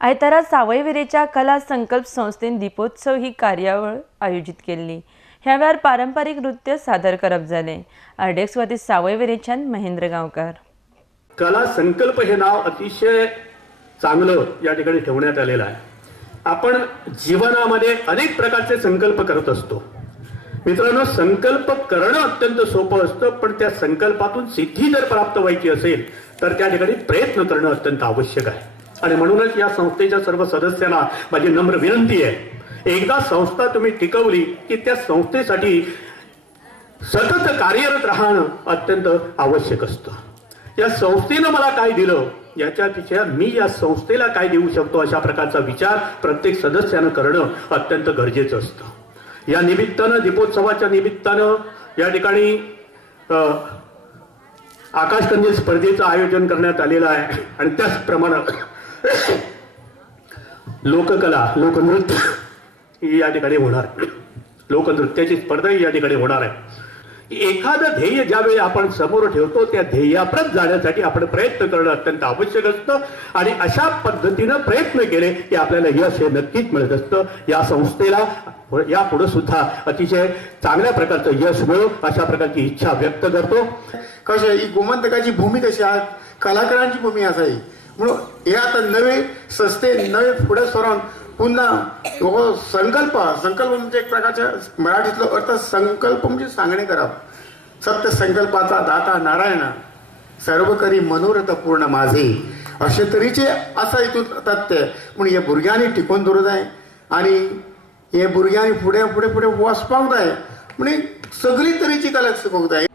आयतारा सावयवेरेंच्या कला संकल्प संस्थेन दीपोत्सव ही कार्यावळ आयोजित केल्ली। ह्या वेळार पारंपारीक नृत्य सादर करप जालें। आरडेक्स वाती सावयवेरेंच्यान महेंद्र गांवकार। कला संकल्प हे नाव अतिशय चांगलं या ठिकाणी ठेवण्यात आलेलं आहे। आपण जीवनामध्ये अनेक प्रकारचे संकल्प करत असतो। मित्रांनो, संकल्प करणं अत्यंत सोपं असतं, पण त्या संकल्पातून सिद्धी जर प्राप्त व्हायची असेल तर त्या ठिकाणी प्रयत्न करणं अत्यंत आवश्यक आहे। आणि म्हणूनच या संस्थेच्या सर्व सदस्यांना माझी नम्र विनंती आहे, एकदा संस्था तुम्ही टिकवली की त्या संस्थेसाठी सतत कार्यरत राहणं अत्यंत आवश्यक असतं। या संस्थेनं मला काय दिलं याच्यापेक्षा मी या संस्थेला काय देऊ शकतो अशा प्रकारचा विचार प्रत्येक सदस्यानं करणं अत्यंत गरजेचं असतं। या निमित्तानं, दीपोत्सवाच्या निमित्तानं या ठिकाणी आकाशकंदील स्पर्धेचं आयोजन करण्यात आलेलं आहे। आणि त्याचप्रमाणे लोककला, लोकनृत्य ही या ठिकाणी होणार, लोकनृत्याची स्पर्धा या ठिकाणी होणार आहे। एखादं ध्येय ज्यावेळी आपण समोर ठेवतो त्या ध्येयाप्रत जाण्यासाठी आपण प्रयत्न करणं अत्यंत आवश्यक असतं। आणि अशा पद्धतीनं प्रयत्न केले की आपल्याला यश हे नक्कीच मिळत असतं। या संस्थेला यापुढे सुद्धा अतिशय चांगल्या प्रकारचं यश मिळो अशा प्रकारची इच्छा व्यक्त करतो। कशें ही गोमंतकाची भूमी कशी आहे, कलाकारांची भूमी आसा ही, म्हणून हे आता नवे संस्थेन नवे फुडें सरोन पुन्हा हो संकल्प म्हणजे एक प्रकारचा मराठीतलो अर्थ संकल्प म्हणजे सांगणे करप। सत्य संकल्पाचा दाता नारायण, सर्व करी मनोरथ पूर्ण माझे, अशे तरेचे आसा हितून तथ्य। पूण हे भुरग्यांनी टिकून दवरूंक जाय आनी हे भुरग्यांनी फुडें फुडें फुडें वचपाक जाय। म्हणजे सगळी तरेची कला शिकोवंक जाय।